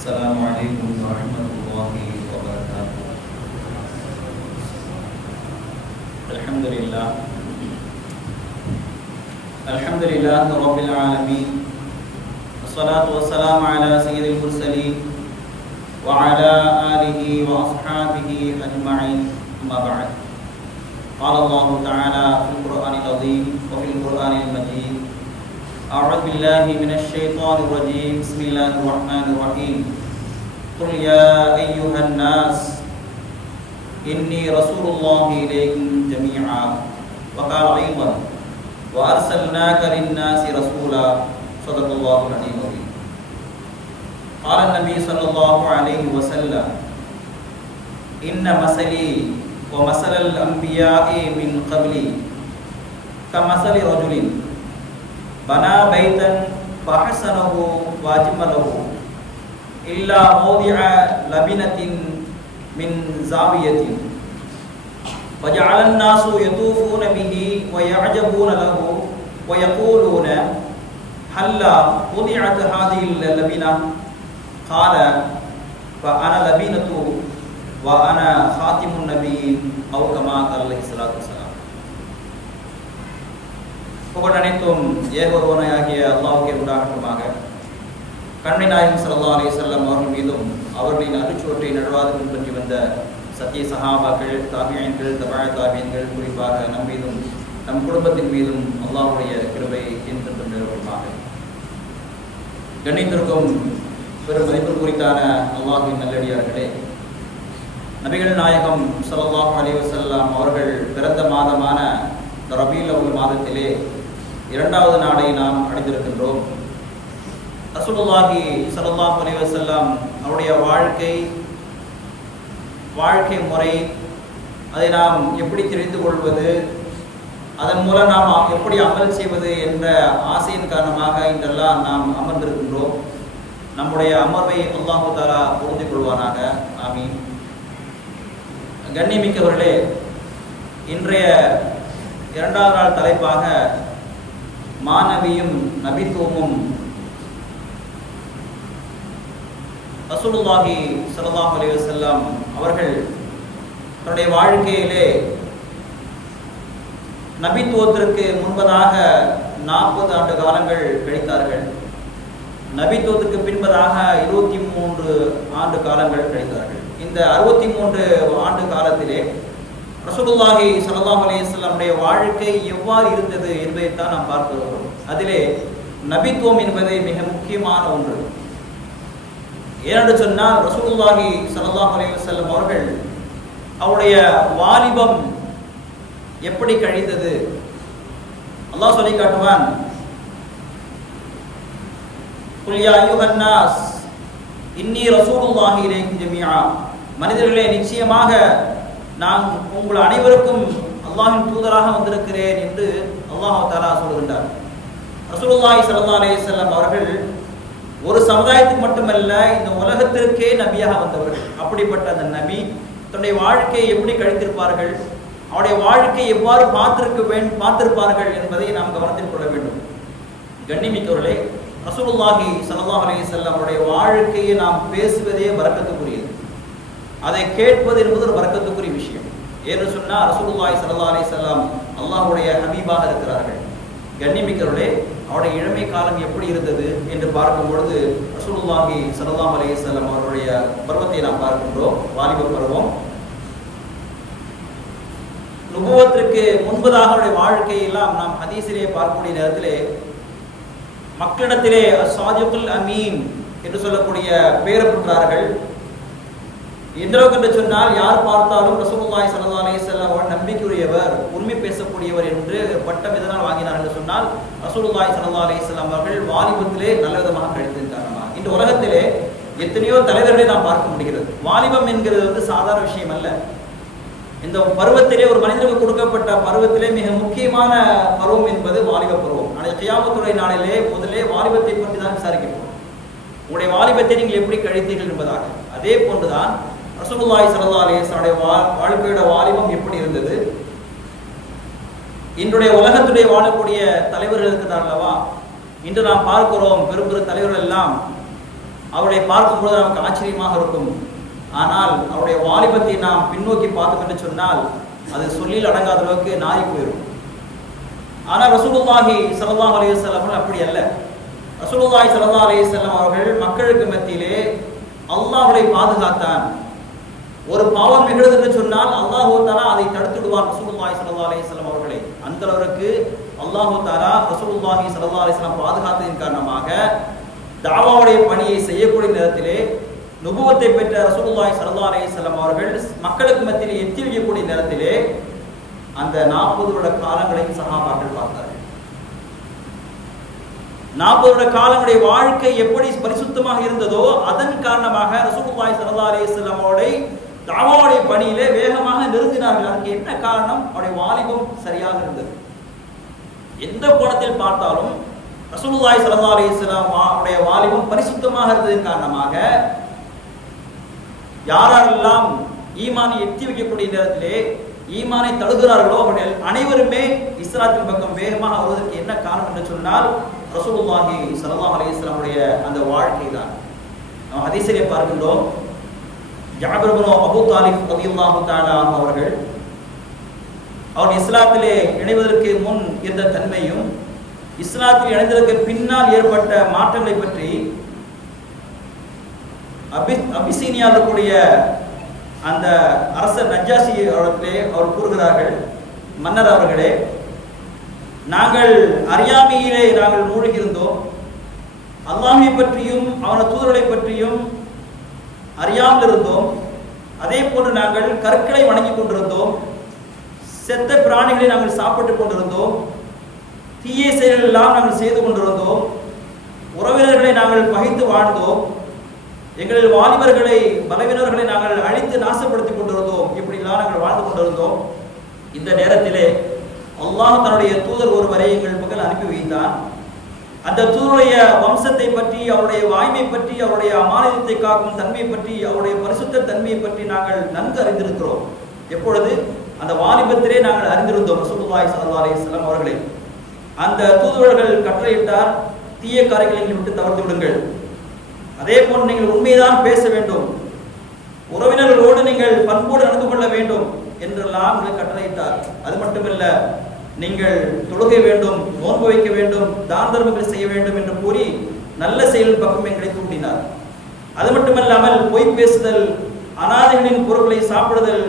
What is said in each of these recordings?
السلام عليكم ورحمة الله وبركاته. الحمد لله رب العالمين، والصلاة والسلام على سيد المرسلين وعلى آله وأصحابه أجمعين، أما بعد. قال الله تعالى في القرآن العظيم وفي القرآن المجيد: أعوذ بالله من الشيطان الرجيم، بسم الله الرحمن الرحيم. قل يا أيها الناس إني رسول الله إليكم جميعا. وقال أيضا: وأرسلناك للناس رسولا. صدق الله العلي العظيم. قال النبي صلى الله عليه وسلم: إن مثلي ومثل الأنبياء من قبلي كمثل رجل بنى بيتا فحسنه وأجمله إلا موضع لبنة من زاوية، وجعل الناس يطوفون به ويعجبون له ويقولون: هلا وضعت هذه اللبنة؟ قال: فأنا لبنة وأنا خاتم النبيين، أو كما قال عليه الصلاة والسلام. புகழ் அனைத்தும் ஏகொருவனாகிய அல்லாஹ்வுக்கே உண்டாகட்டுமாக. கண்மணி நாயகம் ஸல்லல்லாஹு அலைஹி வஸல்லம் அவர்கள் மீதும் அவர்களின் அருட்சுவற்றை நடுவாது பின்பற்றி வந்த சத்திய சஹாபாக்கள், தாபியீன்கள், தபா தாபியீன்கள், குறிப்பாக நம் மீதும் நம் குடும்பத்தின் மீதும் அல்லாஹ்வுடைய கிருபை என்றென்றும் நிலவட்டுமாக. கண்ணியத்திற்கும் பெரும் மதிப்பிற்குரித்தான அல்லாஹ்வின் நல்லடியார்களே, நபிகள் நாயகம் ஸல்லல்லாஹு அலைஹி வஸல்லம் அவர்கள் பிறந்த மாதமான ரபீஉல் அவ்வல் மாதத்திலே இரண்டாவது நாளை நாம் அடைந்திருக்கின்றோம். ரசூலுல்லாஹி ஸல்லல்லாஹு அலைஹி வஸல்லம் அவருடைய வாழ்க்கை முறை, அதை நாம் எப்படி தெரிந்து கொள்வது, அதன் மூலம் நாம் எப்படி அமல் செய்வது என்ற ஆசையின் காரணமாக இன்றெல்லாம் நாம் அமர்ந்திருக்கின்றோம். நம்முடைய அமர்வை அல்லாஹு தஆலா புரிந்து கொள்வானாக. ஆமீன். கண்ணியமிக்கவர்களே, இன்றைய இரண்டாவது நாள் தலைப்பாக மாநபியும் நபித்துவமும் ரசூலுல்லாஹி ஸல்லல்லாஹு அலைஹி வஸல்லம் அவர்கள் தன்னுடைய வாழ்க்கையிலே நபித்துவத்திற்கு முன்பதாக 40 ஆண்டு காலங்கள் கழித்தார்கள். நபித்துவத்திற்கு பின்பதாக 23 ஆண்டு காலங்கள் கழித்தார்கள். இந்த 63 ஆண்டு காலத்திலே ரசூலுல்லாஹி ஸல்லல்லாஹு அலைஹி வஸல்லம் வாழ்க்கை எவ்வாறு இருந்தது என்பதைத்தான் நாம் பார்க்கிறோம். அதிலே நபித்துவம் என்பது மிக முக்கியமான ஒன்று. ஏனென்று சொன்னால், ரசூலுல்லாஹி ஸல்லல்லாஹு அலைஹி வஸல்லம் அவர்கள் அவருடைய வாலிபம் எப்படி கழிந்தது அல்லாஹ் சொல்லி காட்டுவான்: குல் யா அய்யுஹன் நாஸ் இன்னி ரசூலுல்லாஹி இலைக்கும் ஜமீஆ. மனிதர்களே, நிச்சயமாக நான் உங்கள் அனைவருக்கும் அல்லாஹ்வின் தூதராக வந்திருக்கிறேன் என்று அல்லாஹ் தஆலா சொல்கின்றார். ரசூலுல்லாஹி ஸல்லல்லாஹு அலைஹி வஸல்லம் அவர்கள் ஒரு சமுதாயத்துக்கு மட்டுமல்ல, இந்த உலகத்திற்கே நபியாக வந்தவர்கள். அப்படிப்பட்ட அந்த நபி தன்னுடைய வாழ்க்கையை எப்படி கழித்திருப்பார்கள், அவருடைய வாழ்க்கை எவ்வாறு பார்த்திருப்பார்கள் என்பதை நாம் கவனத்தில் கொள்ள வேண்டும். கண்ணியமிக்கவர்களே, ரசூலுல்லாஹி ஸல்லல்லாஹு அலைஹி வஸல்லம் அவருடைய வாழ்க்கையை நாம் பேசுவதே பரக்கத்துக்குரியது. அதை கேட்பது என்பது ஒரு பரக்கத்துக்குரிய விஷயம். ஏன்னு சொன்னால், ரசூலுல்லாஹி ஸல்லல்லாஹு அலைஹி வஸல்லம் அல்லாஹ்வுடைய ஹபீபாக இருக்கிறார்கள். கண்ணியமிக்கவர்களே, அவருடைய இளமை காலம் எப்படி இருந்தது என்று பார்க்கும் பொழுது ரசூலுல்லாஹி ஸல்லல்லாஹு அலைஹி வஸல்லம் அவருடைய பருவத்தை நாம் பார்க்கின்றோம். வாலிப பருவம். நுபுவத்திற்கு முன்பதாக அவருடைய வாழ்க்கையெல்லாம் நாம் ஹதீஸிலே பார்க்கக்கூடிய நேரத்திலே மக்களிடத்திலே ஸாதிகுல் அமீன் என்று சொல்லக்கூடிய பெயரை பெற்றார்கள். எந்த அளவுக்கு என்று சொன்னால், யார் பார்த்தாலும் ரசூலுல்லாஹி ஸல்லல்லாஹு அலைஹி வஸல்லம் அவர் நம்பிக்கையுரியவர், உண்மை பேசக்கூடியவர் என்று பட்டம் எதனால் வாங்கினார் என்று சொன்னால், ரசூலுல்லாஹி ஸல்லல்லாஹு அலைஹி வஸல்லம் அவர்கள் வாலிபத்திலே நல்ல விதமாக கழித்திருக்கிறார்கள். இந்த உலகத்திலே எத்தனையோ தலைவர்களை நாம் பார்க்க முடிகிறது. வாலிபம் என்கிறது சாதாரண விஷயம் அல்ல. இந்த பருவத்திலே, ஒரு மனிதனுக்கு கொடுக்கப்பட்ட பருவத்திலே மிக முக்கியமான பருவம் என்பது வாலிப பருவம். நாளை கியாமத்துடைய நாளிலே முதலே வாலிபத்தை பற்றி தான் விசாரிக்கப்படும். உங்களுடைய வாலிபத்தை நீங்கள் எப்படி கழித்தீர்கள் என்பதாக. அதே போன்றுதான் ரசூலுல்லாஹி ஸல்லல்லாஹு அலைஹி வஸல்லம் வாழ்க்கையோட வாலிபம் எப்படி இருந்தது. இன்றைய உலகத்துடைய வாழக்கூடிய தலைவர்கள் இருக்கிறார் அல்லவா, இன்று நாம் பார்க்கிறோம் பெரும் பெரும் தலைவர்கள் எல்லாம் அவர்களை பார்க்கும்போது நமக்கு ஆச்சரியமாக இருக்கும். ஆனால் அவருடைய வாலிபத்தை நாம் பின்னோக்கி பார்த்தோம் என்று சொன்னால் அது சொல்லில் அடங்காத அளவுக்கு நாறி போயிடும். ஆனால் ரசூலுல்லாஹி ஸல்லல்லாஹு அலைஹி வஸல்லம் அப்படி அல்ல. ரசூலுல்லாஹி ஸல்லல்லாஹு அலைஹி வஸல்லம் அவர்கள் மக்களுக்கு மத்தியிலே அல்லாஹ்வை பாதுகாத்தான். ஒரு பாவம் நிகழ்ந்தது என்று சொன்னால் அல்லாஹ் தஆலா அதை தடுத்துடுவான் ரசூலுல்லாஹி ஸல்லல்லாஹு அலைஹி வஸல்லம் அவர்களை. அந்த அளவுக்கு அல்லாஹ் தஆலா ரசூலுல்லாஹி ஸல்லல்லாஹு அலைஹி வஸல்லம் பாதுகாத்ததின் காரணமாக தாவாவுடைய பணியை செய்யக்கூடிய நேரத்திலே நுபுவத்தை பெற்ற ரசூலுல்லாஹி ஸல்லல்லாஹு அலைஹி வஸல்லம் அவர்கள் மக்களுக்கு மத்தியிலே எத்தி வைக்கக்கூடிய நேரத்திலே அந்த 40 வருட காலங்களையும் சஹாபாக்கள் பார்த்தார்கள். 40 வருட காலங்களுடைய வாழ்க்கை எப்படி பரிசுத்தமாக இருந்ததோ அதன் காரணமாக ரசூலுல்லாஹி ஸல்லல்லாஹு அலைஹி வஸல்லம் அவருடைய தாவாவுடைய பணியிலே வேகமாக நெருங்கினார்கள். அதற்கு என்ன காரணம்? அவருடைய வாலிபம் சரியாக இருந்தது. எந்த கோணத்தில் பார்த்தாலும் ரசூலுல்லாஹி ஸல்லல்லாஹு அலைஹி வஸல்லம் அவருடைய வாலிபம் பரிசுத்தமாக இருந்ததன் காரணமாக யாரெல்லாம் ஈமானை எட்டி வைக்கக்கூடிய நேரத்திலே ஈமானை தடுக்கிறார்களோ அவர்கள் அனைவருமே இஸ்லாத்தின் பக்கம் வேகமாக வருவதற்கு என்ன காரணம் என்று சொன்னால் ரசூலுல்லாஹி ஸல்லல்லாஹு அலைஹி வஸல்லம் உடைய அந்த வாழ்க்கை தான். நாம் ஹதீஸிலே பார்க்கின்றோம், ஜாபிர் இப்னு அபூ தாலிப் ரலியல்லாஹு தஆலா அவர்கள் அவர் இஸ்லாத்திலே இணைவதற்கு முன் இருந்த தன்மையும் இஸ்லாத்தில் இணைந்ததற்கு பின்னால் ஏற்பட்ட மாற்றங்களை பற்றி அபிசீனியாவில் இருக்கக்கூடிய அந்த அரசர் நஜ்ஜாஷி அவர்களே அவர் கூறுகிறார்கள், மன்னர் அவர்களே, நாங்கள் அறியாமையிலே நாங்கள் மூழ்கியிருந்தோம். அல்லாஹ்வை பற்றியும் அவனது தூதர்களை பற்றியும் அறியாமல் இருந்தோம். அதே போன்று நாங்கள் கற்களை வணங்கி கொண்டிருந்தோம். செத்த பிராணிகளை நாங்கள் சாப்பிட்டுக் கொண்டிருந்தோம். தீய செயல்கள் எல்லாம் நாங்கள் செய்து கொண்டிருந்தோம். உறவினர்களை நாங்கள் பகைத்து வாழ்ந்தோம். எங்களில் வாலிபர்களை பலவினர்களை நாங்கள் அழித்து நாசப்படுத்திக் கொண்டிருந்தோம். இப்படிலாம் நாங்கள் வாழ்ந்து கொண்டிருந்தோம். இந்த நேரத்திலே அல்லாஹ் தன்னுடைய தூதர் ஒருவரை எங்கள் பக்கம் அனுப்பி வைத்தான். அந்த தூதருடைய வம்சத்தை பற்றி, அவருடைய வாய்மை பற்றி, அவருடைய அமானிதத்தை காக்கும் தன்மை பற்றி, அவருடைய பரிசுத்த தன்மையை பற்றி நாங்கள் நன்கு அறிந்திருக்கிறோம். எப்பொழுது? அந்த வாலிபத்திலே நாங்கள் அறிந்திருந்தோம் ரசூலுல்லாஹி ஸல்லல்லாஹு அலைஹி வஸல்லம் அவர்களை. அந்த தூதுவர்கள் கட்டளையிட்டார், தீய காரியங்களை விட்டு தவிர்த்து விடுங்கள். அதே போன்று நீங்கள் உண்மைதான் பேச வேண்டும், உறவினர்களோடு நீங்கள் பண்போடு நடந்து கொள்ள வேண்டும் என்றெல்லாம் கட்டளையிட்டார். அது மட்டுமல்ல, நீங்கள் தொழுகை வேண்டும், நோன்பு வைக்க வேண்டும், தான தர்மங்கள் செய்ய வேண்டும் என்று கூறி நல்ல செயல் பக்கம் எங்களை தூண்டினார். அது மட்டுமல்லாமல் பொய் பேசுதல், அனாதைகளின் பொருட்களை சாப்பிடுதல்,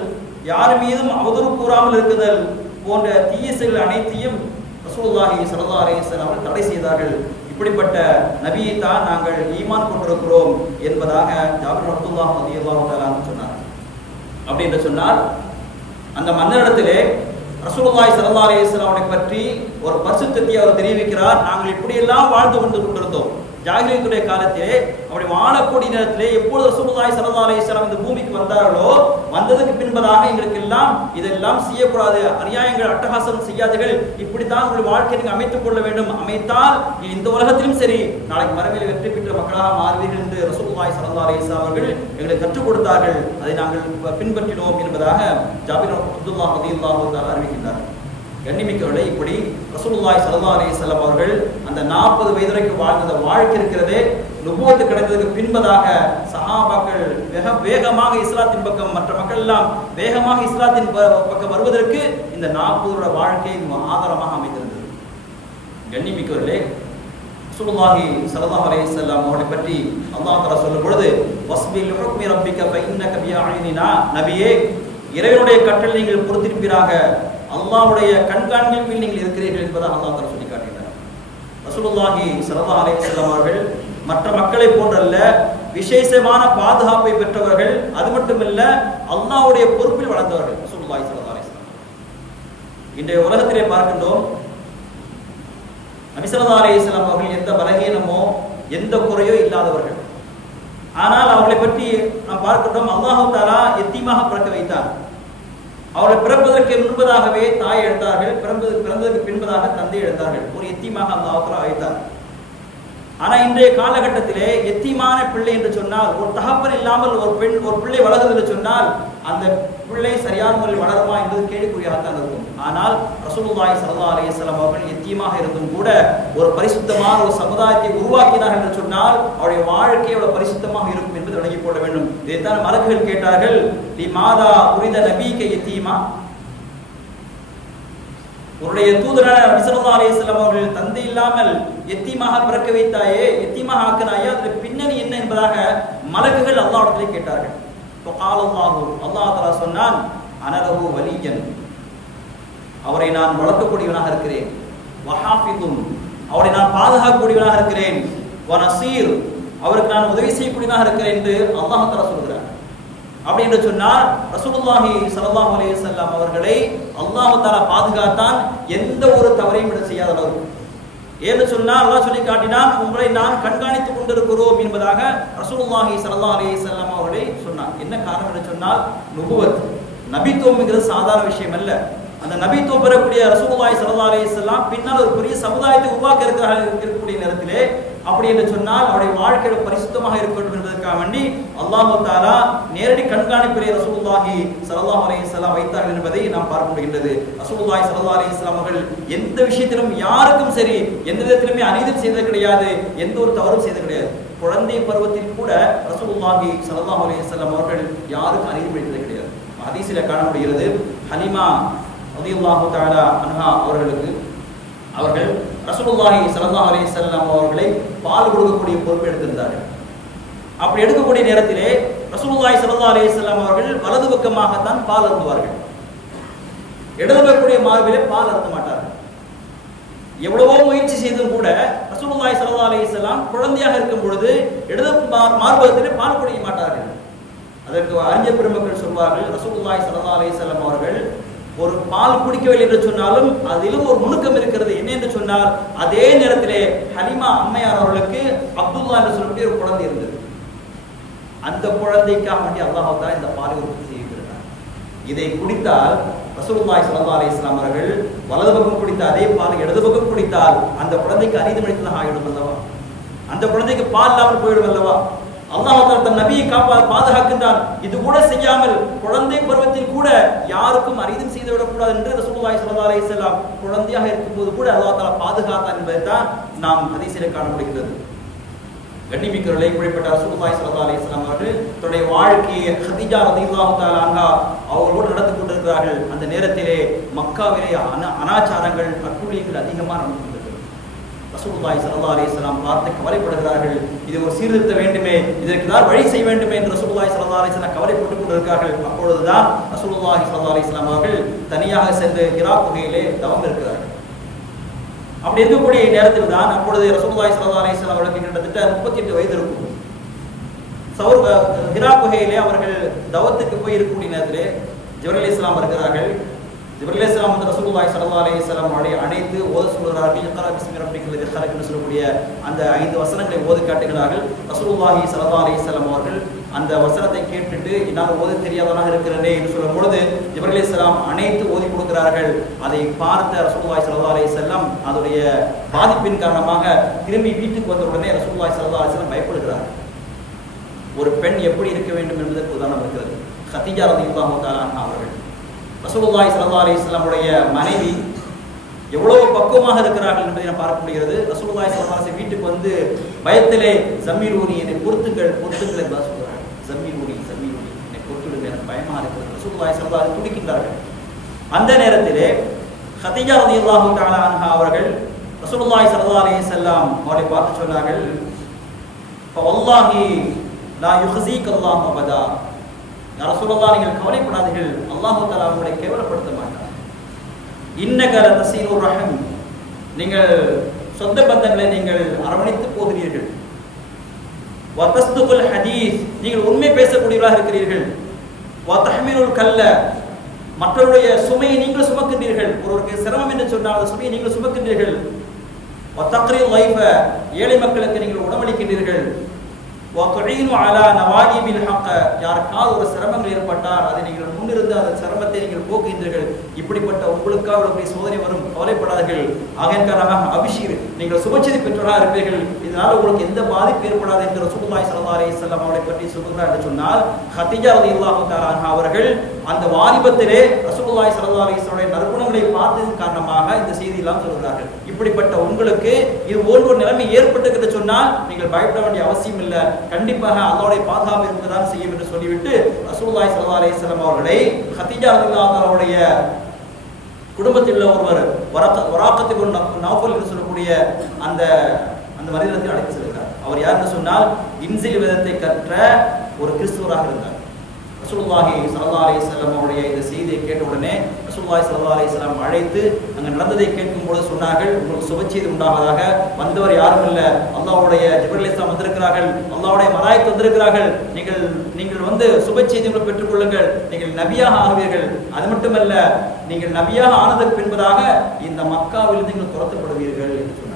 யார் மீதும் அவதூறு கூறாமல் இருக்குதல் போன்ற தீய செயல் அனைத்தையும் ரசூலுல்லாஹி ஸல்லல்லாஹு அலைஹி வஸல்லம் அவர்கள் தடை செய்தார்கள். இப்படிப்பட்ட நபியை தான் நாங்கள் ஈமான் கொண்டிருக்கிறோம் என்பதாக ஜாபிர் அப்துல்லாஹ் ரலியல்லாஹு தஆலா சொன்னார். அப்படி என்று சொன்னால் அந்த மன்னரிடத்திலே ரசூலுல்லாஹி ஸல்லல்லாஹு அலைஹி வஸல்லம் அவரை பற்றி ஒரு பரிசுத்தத்தை அவர் தெரிவிக்கிறார். நாங்கள் இப்படியெல்லாம் வாழ்ந்து கொண்டிருந்தோம். ஜாகிலியத்துடைய காலத்திலே அப்படி வாழக்கூடிய நேரத்திலே எப்பொழுது ரசூலுல்லாஹி ஸல்லல்லாஹு அலைஹி வஸல்லம் இந்த பூமிக்கு வந்தார்களோ வந்ததுக்கு பின்பதாக எங்களுக்கு எல்லாம் இதெல்லாம் செய்யக்கூடாது, அநியாயங்கள் அட்டகாசம் செய்யாதீர்கள், இப்படித்தான் உங்களுடைய வாழ்க்கையை நீங்கள் அமைத்துக் கொள்ள வேண்டும், அமைத்தால் இந்த உலகத்திலும் சரி நாளைக்கு மறுமையில் வெற்றி பெற்ற மக்களாக மாறுவீர்கள் என்று ரசூலுல்லாஹி ஸல்லல்லாஹு அலைஹி வஸல்லம் அவர்கள் எங்களுக்கு கற்றுக் கொடுத்தார்கள். அதை நாங்கள் பின்பற்றினோம் என்பதாக ஜாபிர் அப்துல்லாஹ் ரலியல்லாஹு தஆலா அறிவிக்கின்றார். கண்ணிமிக்கவர்களே, இப்படி ரசூலுல்லாஹி ஸல்லல்லாஹு அலைஹி வஸல்லம் அவர்கள் அந்த 40 வயது வரைக்கும் வாழ்ந்த வாழ்க்கை இருக்கிறதே, நுபுவத்து கிடைத்ததுக்கு பின்பதாக சஹாபாக்கள் வேகமாக இஸ்லாத்தின் பக்கம், மற்ற மக்கள் எல்லாம் வேகமாக இஸ்லாத்தின் பக்கம் வருவதற்கு இந்த 40 வருட வாழ்க்கை ஆதாரமாக அமைந்திருந்தது. கண்ணிமிக்கவர்களே, ரசூலுல்லாஹி ஸல்லல்லாஹு அலைஹி வஸல்லம் அவர்களை பற்றி அல்லாஹ் தஆலா சொல்லும் பொழுது, வஸ்பில் ஹுக்மி ரப்பிக ஃபஇன்னக பிஅயுனினா, நபியே இறைவனுடைய கட்டளை நீங்கள் பொறுத்திருப்பீராக, அல்லாஹ்வுடைய கண்காணிப்பில் நீங்கள் இருக்கிறீர்கள் என்பதாக அல்லாஹ் தஆலா சொல்லி காட்டுகிறார். ரசூலுல்லாஹி ஸல்லல்லாஹு அலைஹி வஸல்லம் அவர்கள் மற்ற மக்களை போன்றல்ல, விசேஷமான பாதுகாப்பை பெற்றவர்கள். அது மட்டுமல்ல, அல்லாஹ்வுடைய பொறுப்பில் வளர்ந்தவர்கள் ரசூலுல்லாஹி ஸல்லல்லாஹு அலைஹி வஸல்லம். இன்றைய உலகத்திலே பார்க்கின்றோம், நபி ஸல்லல்லாஹு அலைஹி வஸல்லம் அவர்கள் எந்த பலகீனமோ எந்த குறையோ இல்லாதவர்கள். ஆனால் அவர்களை பற்றி நாம் பார்க்கின்றோம், அல்லாஹ் தஆலா எத்தீமாக பிறக்க வைத்தார். அவர்களை பிறப்பதற்கு முன்பதாகவே தாய் எழுந்தார்கள், பிறந்ததற்கு பின்பதாக தந்தை எழுந்தார்கள். ஒரு எத்தீமாக அல்லாஹ் தஆலா வைத்தார். ஆனால் இன்றைய காலகட்டத்திலே எத்தீமான பிள்ளை என்று சொன்னால், ஒரு தகப்பன் இல்லாமல் ஒரு பிள்ளை வளர்கிறது என்று சொன்னால், அந்த பிள்ளை சரியான முறையில் வளருமா என்பது கேள்விக்குறியாகத்தான் இருக்கும். ஆனால் ரசூலுல்லாஹி ஸல்லல்லாஹு அலைஹி வஸல்லம் அவர்கள் எத்தீமாக இருந்தும் கூட ஒரு பரிசுத்தமான ஒரு சமுதாயத்தை உருவாக்கினார் என்று சொன்னால் அவருடைய வாழ்க்கை அவ்வளவு பரிசுத்தமாக இருக்கும் என்பது விளங்கிக் கொள்ள வேண்டும். இதைத்தான் மலக்குகள் கேட்டார்கள், லிமாதா உரித நபீக யதீமா, உன்னுடைய தூதரான நபி ஸல்லல்லாஹு அலைஹி வஸல்லம் அவர்கள் தந்தை இல்லாமல் எத்தீமாக பிறக்க வைத்தாயே, எத்தீமாக ஆக்கினாயே, அதற்கு பின்னணி என்ன என்பதாக மலக்குகள் அல்லாஹ்விடத்திலே கேட்டார்கள். அல்லாஹ் தஆலா சொன்னான், அனலஹு வலியன், அவரை நான் வளர்க்கக்கூடியவனாக இருக்கிறேன், வஹாஃபிதுன், அவரை நான் பாதுகாக்கக்கூடியவனாக இருக்கிறேன், வனசீர், அவருக்கு நான் உதவி செய்யக்கூடியவனாக இருக்கிறேன் என்று அல்லாஹ் தஆலா சொல்கிறார். அப்படி என்று சொன்னால் ரசூலுல்லாஹி ஸல்லல்லாஹு அலைஹி வஸல்லம் அவர்களை அல்லாஹ் தஆலா பாதுகாத்தான், எந்த ஒரு தவறையும் செய்யாத அளவுக்கு. ஏன்னு சொன்னால் அல்லாஹ் சொல்லி காட்டினான், உங்களை நான் கண்காணித்துக் கொண்டிருக்கிறோம் என்பதாக ரசூலுல்லாஹி ஸல்லல்லாஹு அலைஹி வஸல்லம் அவர்களை சொன்னார். என்ன காரணம் என்று சொன்னால் நுபுவத், நபித்துவம் என்கிறது சாதாரண விஷயம் அல்ல. அந்த நபித்துவம் பெறக்கூடிய ரசூலுல்லாஹி ஸல்லல்லாஹு அலைஹி வஸல்லம் பின்னால் ஒரு பெரிய சமுதாயத்தை உருவாக்க இருக்கக்கூடிய நேரத்திலே அப்படி என்று சொன்னால் அவருடைய வாழ்க்கையில பரிசுத்தமாக இருக்கட்டும் என்பதற்காக வேண்டி அல்லாஹ் தஆலா நேரடி கண்காணிப்பிலே ரசூலுல்லாஹி ஸல்லல்லாஹு அலைஹி வஸல்லம் வைத்தார்கள் என்பதை நாம் பார்க்க முடிகின்றது. ரசூலுல்லாஹி ஸல்லல்லாஹு அலைஹி வஸல்லம் அவர்கள் எந்த விஷயத்திலும் யாருக்கும் சரி எந்த விதத்திலுமே அநீதி செய்தது கிடையாது, எந்த ஒரு தவறும் செய்தது கிடையாது. குழந்தை பருவத்தில் கூட ரசூலுல்லாஹி ஸல்லல்லாஹு அலைஹி வஸல்லம் அவர்கள் யாருக்கும் அநீதி இழைத்தது கிடையாது. ஹதீஸிலே காண முடிகிறது, ஹலிமா ரலியல்லாஹு தஆலா அன்ஹா அவர்கள் ரசூலுல்லாஹி ஸல்லல்லாஹு அலைஹி வஸல்லம் அவர்களை பால் கொடுக்கக்கூடிய பொறுப்பு எடுத்திருந்தார்கள். அப்படி எடுக்கக்கூடிய நேரத்திலே ரசூலுல்லாஹி ஸல்லல்லாஹு அலைஹி வஸல்லம் அவர்கள் வலது பக்கமாகத்தான் பால் அருந்துவார்கள், இடது பக்கக்கூடிய மார்பிலே பால் அருந்த மாட்டார்கள். எவ்வளவோ முயற்சி செய்தும் கூட ரசூலுல்லாஹி ஸல்லல்லாஹு அலைஹி வஸல்லம் குழந்தையாக இருக்கும் பொழுது இடது மார்பகத்திலே பால் குடிக்க மாட்டார்கள். அதற்கு அறிஞர் பெருமக்கள் சொல்வார்கள், ரசூலுல்லாஹி ஸல்லல்லாஹு அலைஹி வஸல்லம் அவர்கள் ஒரு பால் குடிக்கவில்லை என்று சொன்னாலும் அதிலும் ஒரு நுணுக்கம் இருக்கிறது. என்ன என்று சொன்னால் அதே நேரத்திலே ஹலிமா அம்மையார் அவர்களுக்கு அப்துல்லா என்று சொல்லக்கூடிய ஒரு குழந்தை இருந்தது. அந்த குழந்தைக்காக வேண்டி அல்லாஹ் தஆலா இந்த பாலை உற்பத்தி செய்திருக்கிறார். இதை குடித்தால் ரசூலுல்லாஹி ஸல்லல்லாஹு அலைஹி வஸல்லம் அவர்கள் வலது பக்கம் குடித்த அதே பால் இடது பக்கம் குடித்தால் அந்த குழந்தைக்கு அநீதி இழைத்ததாக ஆகிடும் அல்லவா, அந்த குழந்தைக்கு பால் இல்லாமல் போயிடும் அல்லவா. அல்லாஹ் தஆலா தன் நபியை பாதுகாக்கின்றான். இது கூட செய்யாமல் குழந்தை பருவத்தில் கூட யாருக்கும் அநீதி செய்து விடக்கூடாது என்று ரசூலுல்லாஹி ஸல்லல்லாஹு அலைஹி வஸல்லம் குழந்தையாக இருக்கும்போது கூட அல்லாஹ் தஆலா பாதுகாத்தான் என்பதை தான் நாம் ஹதீஸிலே காண முடிகிறது. கண்ணிமிக்கவர்களே, இப்படிப்பட்ட ரசூலுல்லாஹி ஸல்லல்லாஹு அலைஹி வஸல்லம் அவர்கள் தன்னுடைய வாழ்க்கையை ஹதீஜா ரலியல்லாஹு தஆலா அன்ஹா அவர்களோடு நடந்து கொண்டிருக்கிறார்கள். அந்த நேரத்திலே மக்காவிலே அனாச்சாரங்கள் அட்டூழியங்கள் அதிகமாக நடந்து ரசூலுல்லாஹி ஸல்லல்லாஹு அலைஹி வஸல்லம் பார்த்து கவலைப்படுகிறார்கள். இது ஒரு சீர்திருத்த வேண்டுமே, இதற்கு தான் வழி செய்ய வேண்டுமே என்று ரசூலுல்லாஹி ஸல்லல்லாஹு அலைஹி வஸல்லம் கவலைப்பட்டுக் கொண்டிருக்கிறார்கள். அப்பொழுதுதான் ரசூலுல்லாஹி ஸல்லல்லாஹு அலைஹி வஸல்லம் அவர்கள் தனியாக சென்று ஹிரா குகையிலே தவம் இருக்கிறார்கள். அப்படி இருக்கக்கூடிய நேரத்தில் தான் அப்பொழுது ரசூலுல்லாஹி ஸல்லல்லாஹு அலைஹி வஸல்லம் அவர்களுக்கு கிட்டத்தட்ட 38 வயது இருக்கும். ஹிரா குகையிலே அவர்கள் தவத்துக்கு போய் இருக்கக்கூடிய நேரத்திலே ஜிப்ரீல் அலைஹிஸ்ஸலாம் வருகிறார்கள். ஜிப்ரீல் அலைஹிஸ்ஸலாம் வந்து ரசூலுல்லாஹி ஸல்லல்லாஹு அலைஹி வஸல்லம் அவரை அழைத்து ஓத சொல்கிறார்கள். இக்ரா பிஸ்மி ரப்பிக்கல் ஹலக் என்று சொல்லக்கூடிய அந்த 5 வசனங்களை ஓதி காட்டுகிறார்கள். ரசூலுல்லாஹி ஸல்லல்லாஹு அலைஹி வஸல்லம் அவர்கள் அந்த வசனத்தை கேட்டுட்டு என்னால் ஓத தெரியாதவனாக இருக்கிறேனே என்று சொல்லும் பொழுது ஜிப்ரீல் அலைஹிஸ்ஸலாம் அனைத்து ஓதி கொடுக்கிறார்கள். அதை பார்த்த ரசூலுல்லாஹி ஸல்லல்லாஹு அலைஹி வஸல்லம் அதோடைய பாதிப்பின் காரணமாக திரும்பி வீட்டுக்கு வந்த உடனே ரசூலுல்லாஹி ஸல்லல்லாஹு அலைஹி வஸல்லம் பயப்படுகிறார்கள். ஒரு பெண் எப்படி இருக்க வேண்டும் என்பதற்கு உதாரணம் இருக்கிறது. கதீஜா ரலியல்லாஹு தஆலா அன்ஹா அவர்கள் ரசூலுல்லாஹி ஸல்லல்லாஹு அலைஹி வஸல்லம் உடைய மனைவி எவ்வளவு பக்குவமாக இருக்கிறார்கள் என்பதை நாம் பார்க்க முடிகிறது. ரசூலுல்லாஹி ஸல்லல்லாஹு அலைஹி வஸல்லம் வீட்டுக்கு வந்து பயத்திலே ஜம்மீல் ஊரி என்னை பொறுத்துங்கள் பொறுத்துங்கள் என்று சொல்கிறார்கள். ஜம்மீல் ஊரி என்னை பொறுத்துடுங்கள், எனக்கு பயமாக இருக்கிறது. ரசூலுல்லாஹி ஸல்லல்லாஹு அலைஹி வஸல்லம் துடிக்கின்றார்கள். அந்த நேரத்திலே கதீஜா ரலியல்லாஹு தஆலா அன்ஹா அவர்கள் ரசூலுல்லாஹி ஸல்லல்லாஹு அலைஹி வஸல்லம் அவரை பார்த்து சொன்னார்கள், ஃபவல்லாஹி லா யுஹ்ஸீக அல்லாஹு அபதா, யா ரசூலல்லாஹ் நீங்கள் கவலைப்படாதீர்கள், அல்லாஹ் தஆலா உங்களை கேவலப்படுத்த மாட்டார். இன்னக லதஸீலுர் ரஹம், நீங்கள் சொந்த பந்தங்களை நீங்கள் அரவணைத்து போகிறீர்கள். வதஸ்துகுல் ஹதீஸ், நீங்கள் உண்மை பேசக்கூடியவர்களாக இருக்கிறீர்கள். வதஹ்மிலுல் கல்ல, மற்றவருடைய சுமையை நீங்கள் சுமக்கின்றீர்கள். ஒருவருக்கு சிரமம் என்று சொன்னால் அந்த சுமையை நீங்கள் சுமக்கின்றீர்கள். வதக்ரில் லைஃப, ஏழை மக்களுக்கு நீங்கள் உணவளிக்கின்றீர்கள். வதுஈனு அலா நவாயிபில் ஹக்க, யாருக்காவது ஒரு சிரமங்கள் ஏற்பட்டால் அதை நீங்கள் முன்னிருந்து அந்த சிரமத்தை நீங்கள் போக்குகின்றீர்கள். இப்படிப்பட்ட உங்களுக்காக ஒரு சோதனை வரும், கவலைப்படாதீர்கள். ஆகையின் காரணமாக அபிஷீர், நீங்கள் சுபச்செய்தி பெற்றவராக இருப்பீர்கள், இதனால் உங்களுக்கு எந்த பாதிப்பு ஏற்படாது என்று ரசூலுல்லாஹி ஸல்லல்லாஹு அலைஹி வஸல்லம் அவர்களை பற்றி சொல்கிறார் என்று சொன்னால் கதீஜா ரலியல்லாஹு தஆலா அன்ஹா அவர்கள் அந்த வாலிபத்திலே ரசூலுல்லாஹி ஸல்லல்லாஹு அலைஹி வஸல்லம் நற்குணங்களை பார்த்ததன் காரணமாக இந்த செய்தியெல்லாம் சொல்கிறார்கள். இப்படிப்பட்ட உங்களுக்கு இது போன்ற நிலைமை ஏற்பட்டு சொன்னால் நீங்கள் பயப்பட வேண்டிய அவசியம் இல்லை, கண்டிப்பாக அல்லாஹ்வுடைய பாதுகாப்பு இருந்துதான் செய்யும் என்று சொல்லிவிட்டு ரசூலுல்லாஹி ஸல்லல்லாஹு அலைஹி வஸல்லம் அவர்களை கதீஜா ரலியல்லாஹு அன்ஹாவுடைய குடும்பத்தில் ஒருவர் வராக்கத் இப்னு நௌஃபல் என்று சொல்லக்கூடிய அந்த மனிதத்தை அழைத்து செல்கிறார். அவர் யாருன்னு சொன்னால் இன்சில் வேதத்தை கற்ற ஒரு கிறிஸ்துவராக இருந்தார். ரசூலுல்லாஹி ஸல்லல்லாஹு அலைஹி வஸல்லம் அவருடைய இந்த செய்தியை கேட்ட உடனே ரசூலுல்லாஹி ஸல்லல்லாஹு அலைஹி வஸல்லம் அழைத்து அங்கு நடந்ததை கேட்கும் பொழுது சொன்னார்கள், உங்களுக்கு சுபச்செய்தி உண்டாவதாக. வந்தவர் யாரும் இல்லை, அல்லாஹ்வுடைய ஜிப்ரீல் அலைஹிஸ்ஸலாம் வந்திருக்கிறார்கள், அல்லாஹ்வுடைய மலாயிக் வந்திருக்கிறார்கள், நீங்கள் வந்து சுபச்செய்திகளை பெற்றுக் கொள்ளுங்கள், நீங்கள் நபியாக ஆகுவீர்கள். அது மட்டுமல்ல, நீங்கள் நபியாக ஆனதற்கு பின்பதாக இந்த மக்காவில் நீங்கள் துரத்தப்படுவீர்கள் என்று சொன்னார்கள்.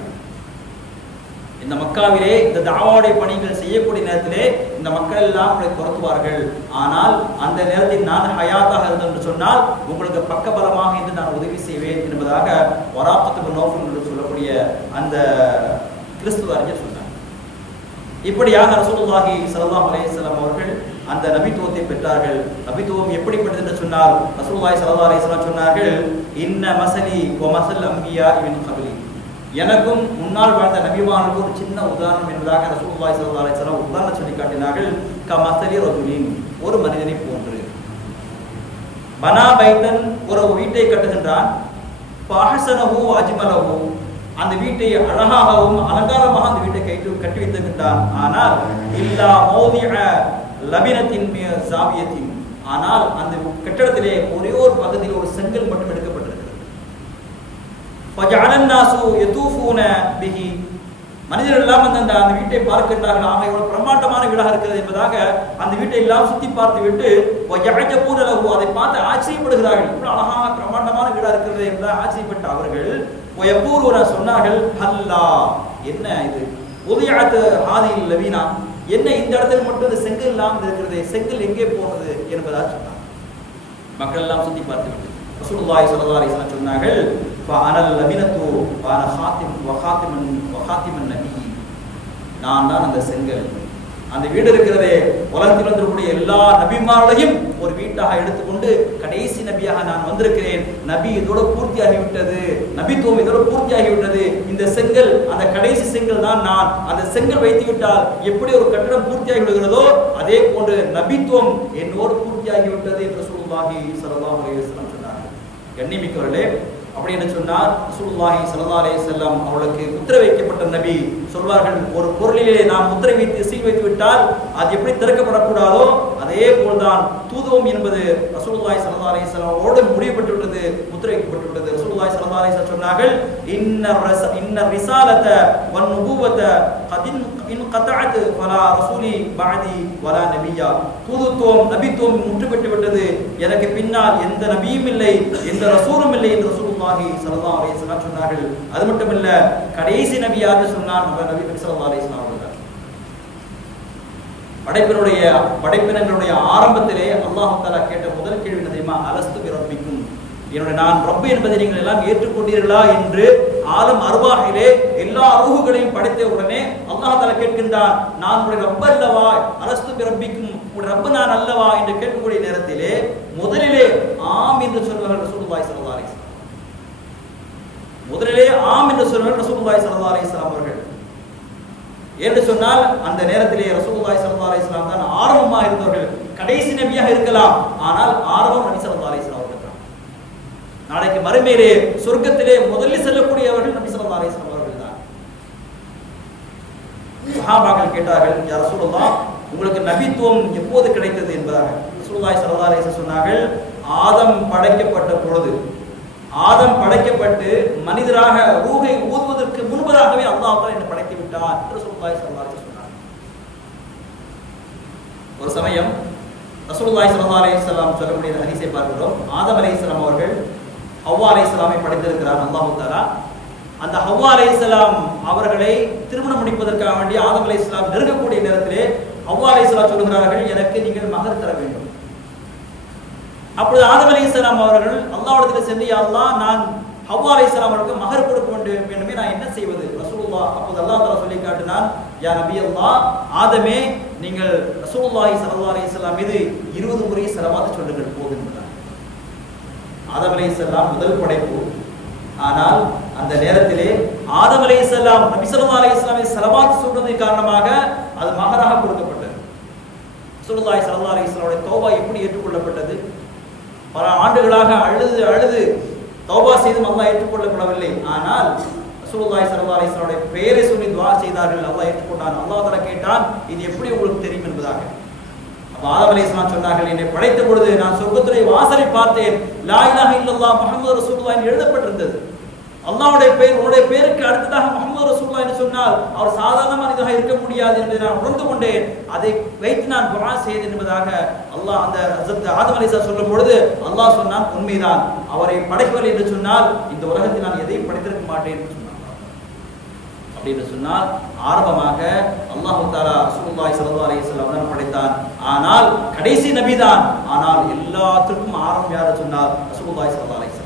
இந்த மக்காவிலே இந்த தாவாவுடைய பணிகள் செய்யக்கூடிய நேரத்திலே இந்த மக்கள் எல்லாம் உங்களை துரத்துவார்கள். ஆனால் அந்த நேரத்தில் நான் ஹயாத்தாக இருந்தேன் என்று சொன்னால் உங்களுக்கு பக்கபலமாக இருந்து நான் உதவி செய்வேன் என்பதாக வராக்கத் இப்னு நௌஃபல் என்று சொல்லக்கூடிய அந்த கிறிஸ்துவ அறிஞர் சொன்னார். இப்படியாக ரசூலுல்லாஹி ஸல்லல்லாஹு அலைஹி வஸல்லம் அவர்கள் அந்த நபித்துவத்தை பெற்றார்கள். நபித்துவம் எப்படிப்பட்டது என்று சொன்னால் ரசூலுல்லாஹி ஸல்லல்லாஹு அலைஹி வஸல்லம் சொன்னார்கள், இன்ன மஸலி வ மஸல் அன்பியா மின் கப்லி, எனக்கும் முன்னால் வாழ்ந்த நபிமார்களுக்கு ஒரு சின்ன உதாரணம் என்பதாக ரசூலுல்லாஹி ஸல்லல்லாஹு அலைஹி வஸல்லம் உதாரணம் சொல்லி காட்டினார்கள். கமஸலி ரஜுலின், ஒரு மனிதனை போன்று, பனா பைத்தன், ஒரு வீட்டை கட்டுகின்றான், ஃபஹஸனஹு அஜ்மலஹு, அந்த வீட்டை அழகாகவும் அலங்காரமாக அந்த வீட்டை கட்டி வைத்திருக்கின்றான். ஆனால் இல்லா மௌதிஅ லபினத்தின் ஜாவியத்தின், ஆனால் அந்த கட்டடத்திலே ஒரே ஒரு பகுதியில் ஒரு செங்கல் மட்டும் எடுக்கப்பட்டிருக்கிறது. மனிதர்கள் எல்லாம் அந்த வீட்டை பார்க்கின்றார்கள், ஆக இவ்வளவு பிரம்மாண்டமான வீடாக இருக்கிறது என்பதாக அந்த வீட்டை எல்லாம் சுத்தி பார்த்து விட்டு அதை பார்த்து ஆச்சரியப்படுகிறார்கள். இவ்வளவு அழகாக பிரம்மாண்டமான வீடா இருக்கிறது என்பதாக ஆச்சரியப்பட்ட அவர்கள் சொன்னார்கள், அல்லா, என்ன இது, உதயாத்து ஹாதில் லவீனா, என்ன இந்த இடத்துல மட்டும் இந்த செங்கல் இல்லாமல் இருக்கிறது, செங்கல் எங்கே போனது என்பதாக சொன்னார். மக்கள் எல்லாம் சுத்தி பார்த்து விட்டு ரசூலுல்லாஹி ஸல்லல்லாஹு அலைஹி வஸல்லம் சொன்னார்கள், ஃபஅனல் லபினத்து வஅன காத்திமன் நபி, நான் தான் அந்த செங்கல். அந்த வீடு இருக்கிறதே, உலகத்தில் வந்திருக்கக்கூடிய எல்லா நபிமார்களையும் ஒரு வீட்டாக எடுத்துக்கொண்டு கடைசி நபியாக நான் வந்திருக்கிறேன். நபி இதோட பூர்த்தியாகிவிட்டது, நபித்துவம் இதோட பூர்த்தியாகிவிட்டது. இந்த செங்கல், அந்த கடைசி செங்கல் தான் நான். அந்த செங்கல் வைத்து விட்டால் எப்படி ஒரு கட்டடம் பூர்த்தியாகி விடுகிறதோ அதே போன்று நபித்துவம் என்னோடு பூர்த்தியாகிவிட்டது என்று ரசூலுல்லாஹி ஸல்லல்லாஹு அலைஹி வஸல்லம் சொன்னார்கள். கண்ணியமிக்கவர்களே, அப்படி என்று சொன்னார் ரசூலுல்லாஹி ஸல்லல்லாஹு அலைஹி வஸல்லம் அவர்களுக்கு முத்திரை வைக்கப்பட்ட நபி சொல்வார்கள், ஒரு பொருளிலே நாம் முத்திரை வைத்து சீல் வைத்து விட்டால் அது எப்படி திறக்கப்படக்கூடாதோ அதே போல்தான் தூதுவம் என்பது ரசூலுல்லாஹி ஸல்லல்லாஹு அலைஹி வஸல்லம் அவரோடு முடியப்பட்டு விட்டது, முத்திரை வைக்கப்பட்டு விட்டது. ரசூலுல்லாஹி ஸல்லல்லாஹு அலைஹி வஸல்லம் சொன்னார்கள், இன்ன ரிசாலத வன் நுபுவத கதின் இன் கதஅத் ஃபலா ரசூலி பஅதி வலா நபியா, தூதுத்துவம் நபித்துவம் முற்றுப்பட்டு விட்டது, எனக்கு பின்னால் எந்த நபியும் இல்லை, எந்த ரசூலும் இல்லை என்று ரசூலுல்லாஹி ஸல்லல்லாஹு அலைஹி வஸல்லம் சொன்னார்கள். அது மட்டுமல்ல, கடைசி நபி யார் சொன்னார்? நபி ஸல்லல்லாஹு அலைஹி வஸல்லம் அவர்கள். படைப்பினங்களுடைய ஆரம்பத்திலே அல்லாஹ் தஆலா கேட்ட முதல் கேள்வி என்ன தெரியுமா? அலஸ்து பிரப்பிக்கும், என்னுடைய நான் ரப்பு என்பதை நீங்கள் எல்லாம் ஏற்றுக்கொண்டீர்களா என்று ஆலம் அர்வாஹிலே எல்லா ரூஹுகளையும் படைத்த உடனே அல்லாஹ் தஆலா கேட்கின்றான், நான் உடைய ரப்பு அல்லவா, அலஸ்து பிரப்பிக்கும், உடைய ரப்பு நான் அல்லவா என்று கேட்கக்கூடிய நேரத்திலே முதலிலே ஆம் என்று சொல்வார்கள் ரசூலுல்லாஹி ஸல்லல்லாஹு அலைஹி வஸல்லம். முதலிலே ஆம் என்று சொல்வார்கள் ரசூலுல்லாஹி ஸல்லல்லாஹு அலைஹி வஸல்லம் அவர்கள். என்று சொன்னால் அந்த நேரத்திலே ரசூலுல்லாஹி ஸல்லல்லாஹு அலைஹி வஸல்லம் தான் ஆரம்பமாக இருந்தவர்கள். கடைசி நபியாக இருக்கலாம், ஆனால் ஆரம்பம் நபி ஸல்லல்லாஹு அலைஹி வஸல்லம் அவர்கள் தான். நாளைக்கு மறுமையிலே சொர்க்கத்திலே முதலில் செல்லக்கூடியவர்கள் நபி ஸல்லல்லாஹு அலைஹி வஸல்லம் அவர்கள் தான். சஹாபாக்கள் கேட்டார்கள், யா ரசூலுல்லாஹ், உங்களுக்கு நபித்துவம் எப்போது கிடைத்தது என்பதாக. ரசூலுல்லாஹி ஸல்லல்லாஹு அலைஹி வஸல்லம் சொன்னார்கள், ஆதம் படைக்கப்பட்ட பொழுது, ஆதம் படைக்கப்பட்டு மனிதராக ரூஹை ஊதுவதற்கு முன்பதாகவே அல்லாஹ் தஆலா என்னை படைத்து விட்டார் என்று ரசூலுல்லாஹி ஸல்லல்லாஹு அலைஹி வஸல்லம் சொன்னார். ஒரு சமயம் ரசூலுல்லாஹி ஸல்லல்லாஹு அலைஹி வஸல்லம் சொல்லக்கூடிய ஹதீஸை பார்க்கிறோம். ஆதம் அலைஹிஸ்ஸலாம் அவர்கள் ஹவ்வா அலைஹிஸ்ஸலாமை படைத்திருக்கிறார் அல்லாஹ் தஆலா. அந்த ஹவ்வா அலைஹிஸ்ஸலாம் அவர்களை திருமணம் முடிப்பதற்காக வேண்டி ஆதம் அலைஹிஸ்ஸலாம் நெருங்கக்கூடிய நேரத்திலே ஹவ்வா அலைஹிஸ்ஸலாம் சொல்கிறார்கள், எனக்கு நீங்கள் மகர் தர வேண்டும். அப்பொழுது ஆதம் அலைஹிஸ்ஸலாம் அவர்கள் அல்லாஹ்விடத்தில் சென்று, யா அல்லாஹ், நான் ஹவ்வா அலைஹிஸ்ஸலாம் அவர்களுக்கு மகர் கொடுக்க வேண்டுமே, நான் என்ன செய்வது? ரசூலுல்லாஹ் அப்போது அல்லாஹ் தஆலா சொல்லி காட்டினான், யா நபி அல்லாஹ், ஆதமே, நீங்கள் ரசூலுல்லாஹி ஸல்லல்லாஹு அலைஹி வஸல்லம் மீது 20 முறை ஸலவாத் சொல்லுங்கள் போதும். ஆதம் அலைஹிஸ்ஸலாம் முதல் படைப்பு. ஆனால் அந்த நேரத்திலே ஆதம் அலைஹிஸ்ஸலாம் நபி ஸல்லல்லாஹு அலைஹி வஸல்லம் ஸலவாத் சொல்றதன் காரணமாக அது மகராக கொடுக்கப்பட்டது. ரசூலுல்லாஹி ஸல்லல்லாஹு அலைஹி வஸல்லம் தௌபா எப்படி ஏற்றுக்கொள்ளப்பட்டது? பல ஆண்டுகளாக அழுது அழுது தௌபா செய்தும் அல்லாஹ் ஏற்றுக்கொள்ளப்படவில்லை. ஆனால் ரசூலுல்லாஹி ஸல்லல்லாஹு அலைஹி வஸல்லம் பெயரை சொல்லி துஆ செய்தார்கள், அல்லாஹ் ஏற்றுக்கொண்டான். அல்லாஹ் தஆலா கேட்டான், இது எப்படி உங்களுக்கு தெரியும் என்பதாக. ஆதம் அலைஹிஸ்ஸலாம் சொன்னார்கள், என்னை படைத்த பொழுது நான் சொர்க்கத்துடைய வாசலை பார்த்தேன், லா இலாஹ இல்லல்லாஹ் முஹம்மது ரசூலுல்லாஹ் என்று எழுதப்பட்டிருந்தது. அல்லாஹ்வுடைய பெயர் உன்னுடைய பெயருக்கு அடுத்ததாக முஹம்மது ரசூலுல்லாஹ் என்று சொன்னால் அவர் சாதாரண மனிதனாக இருக்க முடியாது என்பதை நான் உணர்ந்து கொண்டேன். அதை வைத்து நான் துஆ செய்தேன் என்பதாக அல்லாஹ் அந்த ஹஜ்ரத் ஆதம் அலைஹிஸ்ஸலாம் சொல்லும் பொழுது அல்லாஹ் சொன்னான், உண்மைதான், அவரை படைக்கவில்லை என்று சொன்னால் இந்த உலகத்தில் நான் எதையும் படைத்திருக்க மாட்டேன் என்று சொன்னான். அப்படின்னு சொன்னால் ஆரம்பமாக அல்லாஹ் தஆலா ரசூலுல்லாஹி ஸல்லல்லாஹு அலைஹி வஸல்லம் தான் படைத்தான். ஆனால் கடைசி நபி தான். ஆனால் எல்லாத்துக்கும் ஆரம்பம் யார் சொன்னால் ரசூலுல்லாஹி ஸல்லல்லாஹு அலைஹி வஸல்லம்.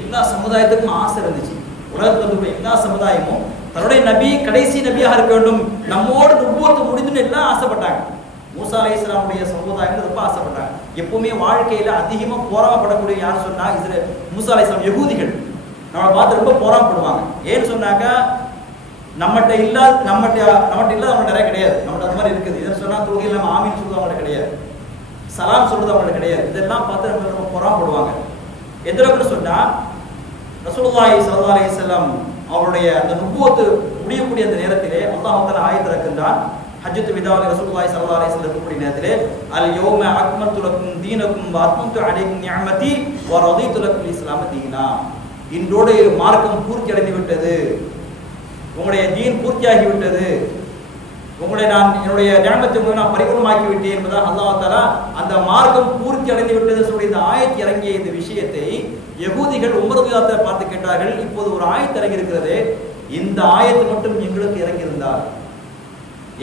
எல்லா சமுதாயத்துக்கும் ஆசை இருந்துச்சு. உலகத்தில் உள்ள எல்லா சமுதாயமும் தன்னுடைய நபி கடைசி நபியாக இருக்க வேண்டும், நம்மோடு நுபுவத் முடிந்துன்னு எல்லாம் ஆசைப்பட்டாங்க. மூசா அலைஹிஸ்ஸலாமுடைய சமுதாயம் ரொம்ப ஆசைப்பட்டாங்க. எப்பவுமே வாழ்க்கையில அதிகமா போராடப்படக்கூடிய யார் சொன்னா மூசா அலைஹிஸ்ஸலாம் யகூதிகள். நம்மளை பார்த்து ரொம்ப போராடப்படுவாங்க. ஏன்னு சொன்னாக்க நம்மகிட்ட இல்லாத அவங்க நிறைய கிடையாது, நம்மகிட்ட அந்த மாதிரி இருக்குது. இதை சொன்னா தொழுகையில் நம்ம ஆமீன் சொல்றது அவங்கள்ட்ட கிடையாது, சலாம் சொல்றது அவங்கள்ட்ட கிடையாது. இதெல்லாம் பார்த்து நம்ம ரொம்ப போராடப்படுவாங்க. எந்த அளவுக்கு சொன்னா ரசூலுல்லாஹி ஸல்லல்லாஹு அலைஹி வஸல்லம் அவருடைய அந்த நுபுவத்து முடியக்கூடிய அந்த நேரத்திலே அல்லாஹ் தஆலா ஆயத் இறக்கின்றான். ஹஜ்ஜத்து விதாவில் ரசூலுல்லாஹி ஸல்லல்லாஹு அலைஹி வஸல்லம் இருக்கக்கூடிய நேரத்திலே அல் யௌம அக்மல்து லக்கும் தீனக்கும் வ அத்மம்து அலைக்கும் நிஅமதி வ ரதீது லக்கும் இஸ்லாம தீனா. இன்றோடு மார்க்கம் பூர்த்தி அடைந்து விட்டது, உங்களுடைய தீன் பூர்த்தியாகி விட்டது, என்னுடைய நியமத்தை நான் பரிபூர்ணமாக்கி விட்டேன் என்பதாக அல்லாஹ் தஆலா அந்த மார்க்கம் பூர்த்தி அடைந்து விட்டது சொல்லி இந்த ஆயத் இறங்கிய இந்த விஷயத்தை யகூதிகள் உமர் ரலியல்லாஹு அன்ஹு பார்த்து கேட்டார்கள், இப்போது ஒரு ஆயத் இறங்கி இருக்கிறது, இந்த ஆயத்து மட்டும் எங்களுக்கு இறங்கி இருந்தால்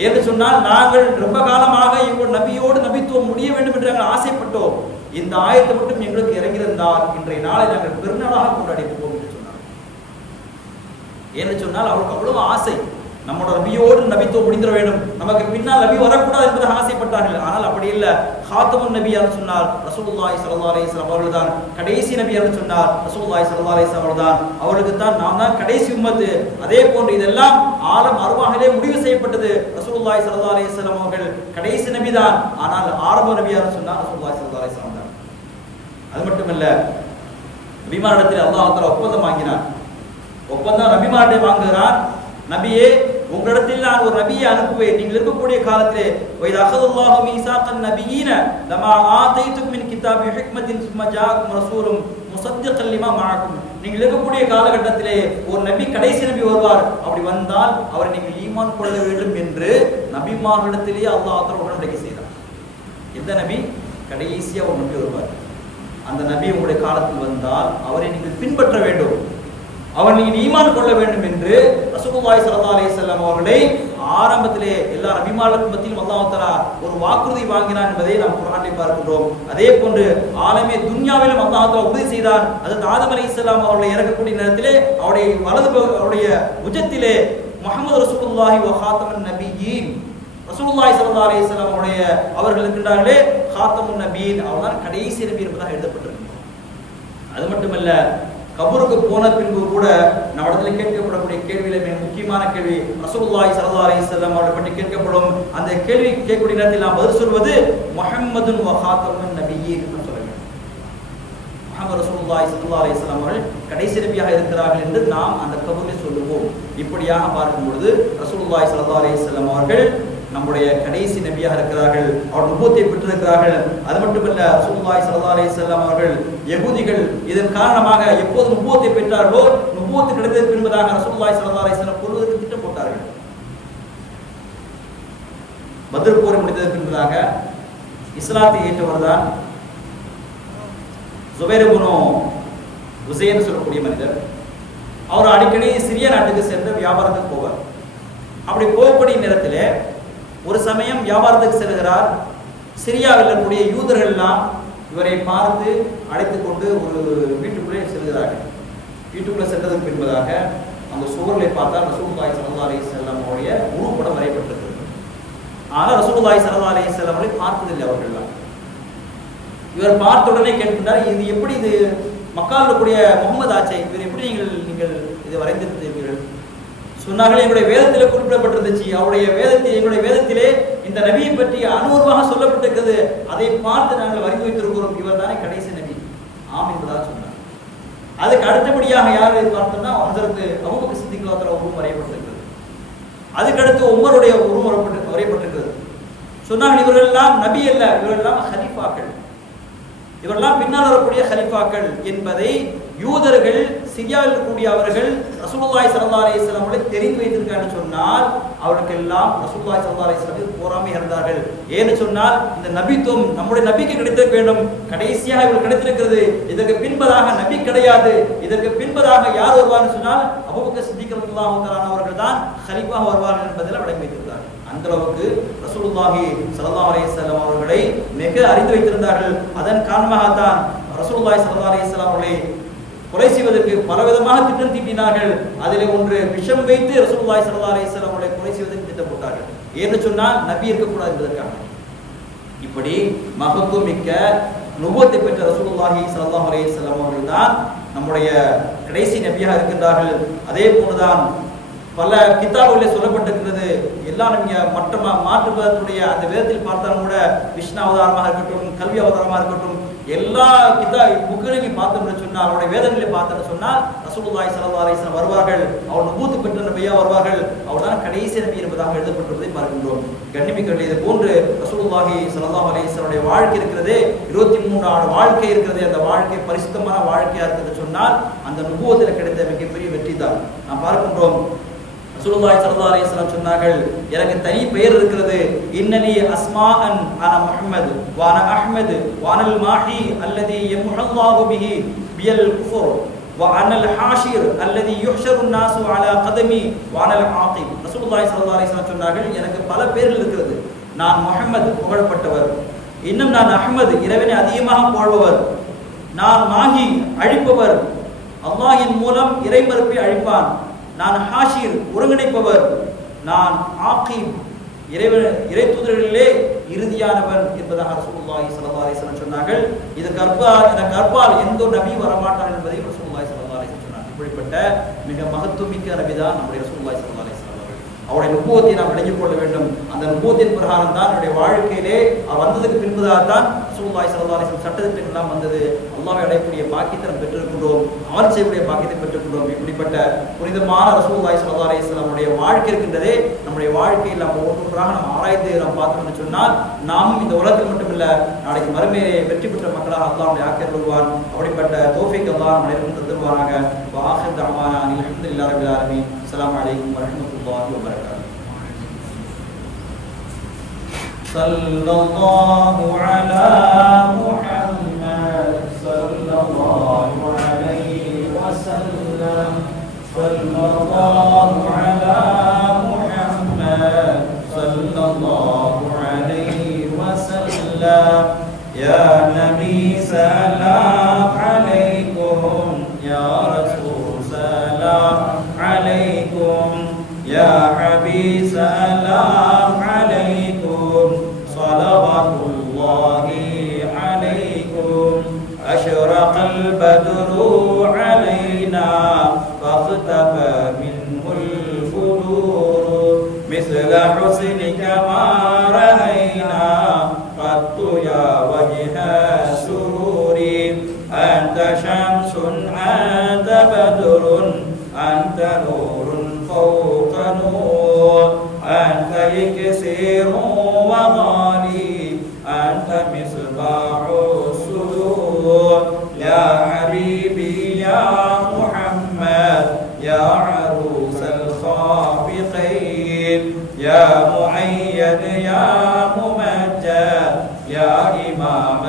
என்று சொன்னால் நாங்கள் ரொம்ப காலமாக எங்கள் நபியோடு நபித்துவம் முடிய வேண்டும் என்று நாங்கள் ஆசைப்பட்டோம், இந்த ஆயத்தை மட்டும் எங்களுக்கு இறங்கியிருந்தால் இன்றைய நாளை நாங்கள் பெருநாளாக கொண்டாடி இருப்போம் என்று சொன்னார். என்று சொன்னால் அவருக்கு அவ்வளவு ஆசை, நம்மோட நபியோடு நபித்துவம் முடிந்திட வேண்டும், நமக்கு பின்னால் நபி வரக்கூடாது என்பதாக ஆசைப்பட்டார்கள். ஆனால் அப்படி இல்லை. ஹாத்தமுன் நபி என்று சொன்னார் ரசூலுல்லாஹி ஸல்லல்லாஹு அலைஹி வஸல்லம் அவர்கள் தான் கடைசி நபி என்று சொன்னார் ரசூலுல்லாஹி ஸல்லல்லாஹு அலைஹி வஸல்லம் அவர்கள் தான், அவருக்கு தான் நாம் தான் கடைசி உம்மத்து. அதே போன்று இதெல்லாம் ஆலம் அருவாகிலே முடிவு செய்யப்பட்டது. ரசூலுல்லாஹி ஸல்லல்லாஹு அலைஹி வஸல்லம் அவர்கள் கடைசி நபி தான். ஆனால் ஆரம்ப நபி என்று சொன்னார் ரசூலுல்லாஹி ஸல்லல்லாஹு அலைஹி வஸல்லம் தான். அது மட்டுமல்ல, நபிமாரிடத்தில் அல்லாஹ் தஆலா ஒப்பந்தம் வாங்கினார். ஒப்பந்தம் நபிமாரிடம் வாங்குகிறார், நபியே உங்களிடத்தில் நான் ஒரு நபியை அனுப்புவேன், நீங்கள் இருக்கக்கூடிய காலத்திலே வைத அஹதுல்லாஹு மீசாக்கன் நபியீன லமா ஆதைதுக்கும் மின் கிதாபி ஹிக்மத்தின் சும்ம ஜாஅக்கும் ரசூலும் முஸத்திகன் லிமா மஅக்கும். நீங்கள் இருக்கக்கூடிய காலகட்டத்திலே ஒரு நபி கடைசி நபி வருவார், அப்படி வந்தால் அவரை நீங்கள் ஈமான் கொள்ள வேண்டும் என்று நபிமார்களிடத்திலே அல்லாஹ் தஆலா உடன்படிக்கை செய்தார். எந்த நபி? கடைசியா ஒரு நபி வருவார், அந்த நபி உங்களுடைய காலத்தில் வந்தால் அவரை நீங்கள் பின்பற்ற வேண்டும், அவர் நீங்கள் ஈமான் கொள்ள வேண்டும் என்று ரசூலுல்லாஹி ஸல்லல்லாஹு அலைஹி வஸல்லம் அவர்களை ஆரம்பத்திலே எல்லா நபிமார்களுக்கும் மத்தியிலும் அல்லாஹ் தஆலா ஒரு வாக்குறுதி வாங்கினார் என்பதை நாம் குர்ஆனில் பார்க்கின்றோம். அதே போன்று ஆலமே துன்யாவிலும் அல்லாஹ் தஆலா உறுதி செய்தார். அதற்கு ஆதம் அலைஹிஸ்ஸலாம் அவர்களை இறக்கக்கூடிய நேரத்திலே அவருடைய உஜத்திலே முஹம்மது ரசூலுல்லாஹி வ ஹாத்தமுன் நபியீன் ரசூலுல்லாஹி ஸல்லல்லாஹு அலைஹி வஸல்லம் அவர்கள் இருக்கின்றார்களே ஹாத்தமுன் நபியீன், அவர்தான் கடைசி நபி என்பதாக எழுதப்பட்டிருக்கிறது. அது மட்டுமல்ல, கபருக்கு போன பின்பு கூட நம்மிடத்தில் கேட்கப்படக்கூடிய கேள்வியில மிக முக்கியமான கேள்வி ரசூலுல்லாஹி ஸல்லல்லாஹு அலைஹி வஸல்லம் அவர்களை பற்றி கேட்கப்படும். அந்த கேள்வி கேட்கக்கூடிய நேரத்தில் நாம் பதில் சொல்வது முஹம்மதுன் வ ஹாத்தமுன் நபியீன் என்று சொல்ல வேண்டும். முஹம்மது ரசூலுல்லாஹி ஸல்லல்லாஹு அலைஹி வஸல்லம் அவர்கள் கடைசி நபியாக இருக்கிறார்கள் என்று நாம் அந்த கபூரில் சொல்லுவோம். இப்படியாக பார்க்கும் பொழுது ரசூலுல்லாஹி ஸல்லல்லாஹு அலைஹி வஸல்லம் அவர்கள் நம்முடைய கடைசி நபியாக இருக்கிறார்கள், அவர் நுபுவத்தை பெற்றிருக்கிறார்கள். அது மட்டுமல்ல, ரசூலுல்லாஹி ஸல்லல்லாஹு அலைஹி வஸல்லம் அவர்கள் யகூதிகள் இதன் காரணமாக எப்போது நுபுவத்தை பெற்றார்களோ நுபுவத்து கிடைத்ததற்கு என்பதாக ரசூலுல்லாஹி ஸல்லல்லாஹு அலைஹி வஸல்லம் கொல்வதற்கு திட்டம் போட்டார்கள். பத்ர் போர் முடிந்ததற்கு என்பதாக இஸ்லாத்தை ஏற்றவர் தான் ஜுபைர் இப்னு உஸைன் சொல்லக்கூடிய மனிதர். அவர் அடிக்கடி சிரியா நாட்டுக்கு சென்று வியாபாரத்துக்கு போவார். அப்படி போகக்கூடிய நேரத்தில் ஒரு சமயம் வியாபாரத்துக்கு செல்கிறார். சிரியாவில் இருக்கக்கூடிய யூதர்கள் எல்லாம் இவரை பார்த்து அழைத்துக் கொண்டு ஒரு வீட்டுக்குள்ளே செல்கிறார்கள். வீட்டுக்குள்ளே சென்றதற்கு பின்பதாக அந்த சுவர்களை பார்த்தால் ரசூலுல்லாஹி ஸல்லல்லாஹு அலைஹி வஸல்லம் அவருடைய உருவப்படம் வரையப்பட்டிருக்கிறது. ஆனால் ரசூலுல்லாஹி ஸல்லல்லாஹு அலைஹி வஸல்லம் அவர்களை பார்த்ததில்லை அவர்கள்லாம். இவர் பார்த்த உடனே கேட்கின்றார், இது எப்படி இது மக்காவில் இருக்கக்கூடிய முகமது ஆச்சை, இவர் எப்படி நீங்கள் இதை வரைந்திருந்தீர்கள்? சொன்னார்கள், எங்களுடைய வேதத்தில் குறிப்பிடப்பட்டிருந்துச்சு, எங்களுடைய வேதத்திலே இந்த நபியை பற்றி அனுபவமாக சொல்லப்பட்டிருக்கிறது, அதை பார்த்து நாங்கள் வரைந்து வைத்திருக்கிறோம், இவர் தானே கடைசி நபி. ஆம் என்பதாக சொன்னார். அதுக்கு அடுத்தபடியாக யார் பார்த்தோம்னா ஹஜ்ரத் அபூபக்கர் சித்திக் ரலியல்லாஹு அன்ஹு உருவம் வரையப்பட்டிருக்கிறது. அதுக்கடுத்து உமருடைய உருவம் வரையப்பட்டிருக்கிறது. சொன்னார்கள், இவர்கள் எல்லாம் நபி அல்ல, இவர்கள் எல்லாம் ஹலீஃபாக்கள், இவரெல்லாம் பின்னால் வரக்கூடிய ஹலீஃபாக்கள் என்பதை யூதர்கள், சிரியாவில் இருக்கக்கூடிய அவர்கள் ரசூலுல்லாஹி ஸல்லல்லாஹு அலைஹி வஸல்லம் அவர்களை தெரிந்து வைத்திருக்கான்னு சொன்னால் அவர்களுக்கெல்லாம் ரசூலுல்லாஹி ஸல்லல்லாஹு அலைஹி வஸல்லம் போராமை இருந்தார்கள். ஏன்னு சொன்னால் இந்த நபித்துவம் நம்முடைய நபிக்கு கிடைத்திருக்க வேண்டும், கடைசியாக இவர் கிடைத்திருக்கிறது, இதற்கு பின்பதாக நபி கிடையாது, இதற்கு பின்பதாக யார் வருவார்னு சொன்னால் அபூபக்கர் சித்திக் ரலியல்லாஹு தஆலா அவர்கள் தான் ஹலீஃபாக வருவார்கள் என்பதில் விளங்கி வைத்திருந்தார்கள். அந்த அளவுக்கு ரசூலுல்லாஹி ஸல்லல்லாஹு அலைஹி வஸல்லம் அவர்களை மிக அறிந்து வைத்திருந்தார்கள். அதன் காரணமாகத்தான் ரசூலுல்லாஹி ஸல்லல்லாஹு அலைஹி வஸல்லம் அவர்களை கொலை செய்வதற்கு பலவிதமாக திட்டம் தீட்டினார்கள். அதிலே ஒன்று விஷம் வைத்து ரசூலுல்லாஹி ஸல்லல்லாஹு அலைஹி வஸல்லம் அவர்களை கொலை செய்வதற்கு திட்டம் போட்டார்கள். ஏன்னு சொன்னால் நபி இருக்கக்கூடாது என்பதற்காக. இப்படி மகத்துவம் மிக்க நுபுவத்தை பெற்ற ரசூலுல்லாஹி ஸல்லல்லாஹு அலைஹி வஸல்லம் அவர்கள் தான் நம்முடைய கடைசி நபியாக இருக்கின்றார்கள். அதே போன்றுதான் பல கிதாபுகளில் சொல்லப்பட்டிருக்கிறது. எல்லாம் நீங்க மாற்று மதத்துடைய அந்த வேதத்தில் பார்த்தாலும் கூட விஷ்ணு அவதாரமாக இருக்கட்டும், கல்வி அவதாரமாக இருக்கட்டும், எல்லா புக்குகளையும் பார்த்தோம்னு சொன்னால், அவருடைய வேதங்களை பார்த்தோம்னு சொன்னால் ரசூலுல்லாஹி ஸல்லல்லாஹு அலைஹி வஸல்லம் வருவார்கள், அவர் நுபுவத்து பெற்ற நபியா வருவார்கள், அவர் தான் கடைசி நபி என்பதாக எழுதப்பட்டிருப்பதை பார்க்கின்றோம். கண்ணிமிக்கவர்களே, இது போன்று ரசூலுல்லாஹி ஸல்லல்லாஹு அலைஹி வஸல்லம் வாழ்க்கை இருக்கிறது, 23 ஆண்டு வாழ்க்கை இருக்கிறது. அந்த வாழ்க்கை பரிசுத்தமான வாழ்க்கையா இருக்கிறது சொன்னால் அந்த நுபுவத்தில் கிடைத்த மிகப்பெரிய வெற்றி தான் நாம் பார்க்கின்றோம். ரசூலுல்லாஹி ஸல்லல்லாஹு அலைஹி வஸல்லம் சொன்னார்கள், எனக்கு தனி பெயர் இருக்கிறது, இன்னலி அஸ்மாஅன் அன முஹம்மது வ அன அஹ்மது வ அனல் மாஹி அல்லதி யம்ஹல்லாஹு பிஹி பியல் குஃபர் வ அனல் ஹாஷிர் அல்லதி யுஹ்ஷரு الناس அலா கதமி வ அனல் ஆகிப். ரசூலுல்லாஹி ஸல்லல்லாஹு அலைஹி வஸல்லம் சொன்னார்கள், எனக்கு பல பெயர்கள் இருக்கிறது. நான் முஹம்மது, புகழப்பட்டவர், இன்னும் நான் அஹ்மது, இறைவனை அதிகமாக புகழ்பவர், நான் மாஹி, அழிப்பவர், அல்லாஹ்வின் மூலம் இறைமறுப்பை அழிப்பான், நான் ஹாஷிர், ஒருங்கிணைப்பவர், நான் ஆகிப், இறை தூதர்களிலே இறுதியானவன் என்பதாக ரசூலுல்லாஹி ஸல்லல்லாஹு அலைஹி வஸல்லம் சொன்னார்கள். இது கற்பால் எந்த நபி வரமாட்டார் என்பதை ரசூலுல்லாஹி ஸல்லல்லாஹு அலைஹி வஸல்லம் சொன்னார். இப்படிப்பட்ட மிக மகத்துவமிக்க நபி தான் நம்முடைய ரசூலுல்லாஹி ஸல்லல்லாஹு அலைஹி வஸல்லம். அவருடைய நுபுவத்தை நாம் விளங்கிக் கொள்ள வேண்டும். அந்த நுபுவத்தின் பிரகாரம் தான் என்னுடைய வாழ்க்கையிலே வந்ததுக்கு பின்புதான் ரசூலுல்லாஹி ஸல்லல்லாஹு அலைஹி வஸல்லம் சட்டத்திட்டங்கள் எல்லாம் வந்தது. அல்லாஹ்வை அடையக்கூடிய பாக்கியத்தை நாம் பெற்றிருக்கின்றோம், அமல் செய்யக்கூடிய பாக்கியத்தை பெற்றிருக்கின்றோம். இப்படிப்பட்ட புனிதமான ரசூலுல்லாஹி ஸல்லல்லாஹு அலைஹி வஸல்லம் உடைய வாழ்க்கை இருக்கின்றதே, நம்முடைய வாழ்க்கையில் நாம் ஒவ்வொன்றாக நாம் ஆராய்ந்து நாம் பார்த்தோம்னு சொன்னால் நாமும் இந்த உலகத்தில் மட்டுமில்ல நாளைக்கு மறுமையிலே வெற்றி பெற்ற மக்களாக அல்லாஹ்வுடைய ஆக்கிரல் வருவான். அப்படிப்பட்ட தௌஃபீக் அல்லாஹ் நம்ம அனைவருக்கும் தருவானாக. வஆஹிரு தஅவானா அல்ஹம்துலில்லாஹி ரப்பில் ஆலமீன். அஸ்ஸலாமு அலைக்கும் வரஹ்மத்துல்லாஹி வபரகாத்துஹு. ஸல்லல்லாஹு அலா முஹம்மத் ஸல்லல்லாஹு அலைஹி வஸல்லம். ஸல்லல்லாஹு அலா முஹம்மத் ஸல்லல்லாஹு அலைஹி வஸல்லம். யா நபி ஸலாம் அலைக்கும், யா ரசூல் ஸலாம் அலைக்கும், யா ஹபீப் ஸலாம் அலைக்கும், ஸலவாத்துல்லாஹி அலைக்கும். அஷ்ரகல் பத்ரு அலைனா ஃபக்தஃபா மின்ஹுல் ஃபுதூர் மிஸ்ல ஹுஸ்னிக மா ரஅய்னா கத்து யா வஜ்ஹ சுரூரி. அன்த ஷம்சுன் அன்த பத்ருன் அன்த நூருன் ஃபௌக நூர். أنت يكسير وغالي، أنت مصباح الصدور. يا حبيبي يا محمد، يا عروس الخافقين، يا مؤيد يا ممجد، يا إمام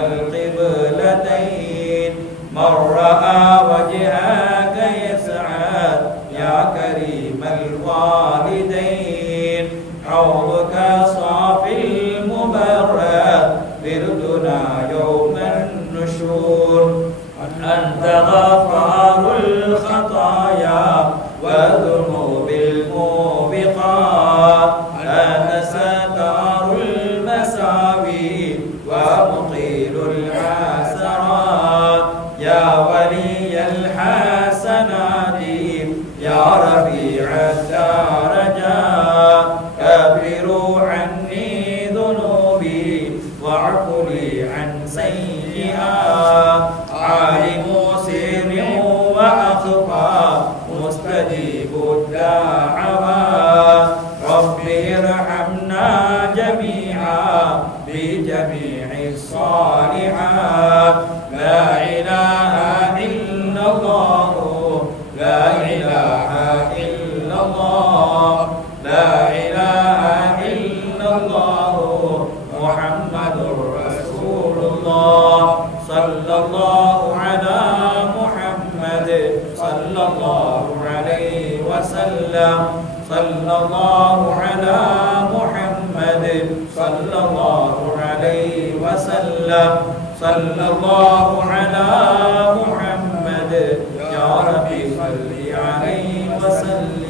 القبلتين. من رأى وجهك يسعد، يا كريم الوالدين. عوضك صافي المبرد، بردنا يوم النشور. أنت غفار الخطايا والذنوب الموبقات. أنت ستار المساوي ومقيل العالم. يا رفيع الدرجات كفروا عني ذنوبي واعف لي عن سيئات عالم سر وأخفى مستجيب الدعوات رب ارحمنا جميعا بجميع الصالحات لا إله إلا الله لا إله إلا الله لا إله إلا الله محمد رسول الله صلى الله على محمد صلى الله عليه وسلم صلى الله على محمد صلى الله عليه وسلم صلى الله على محمد يا ربي صل عليه وسلم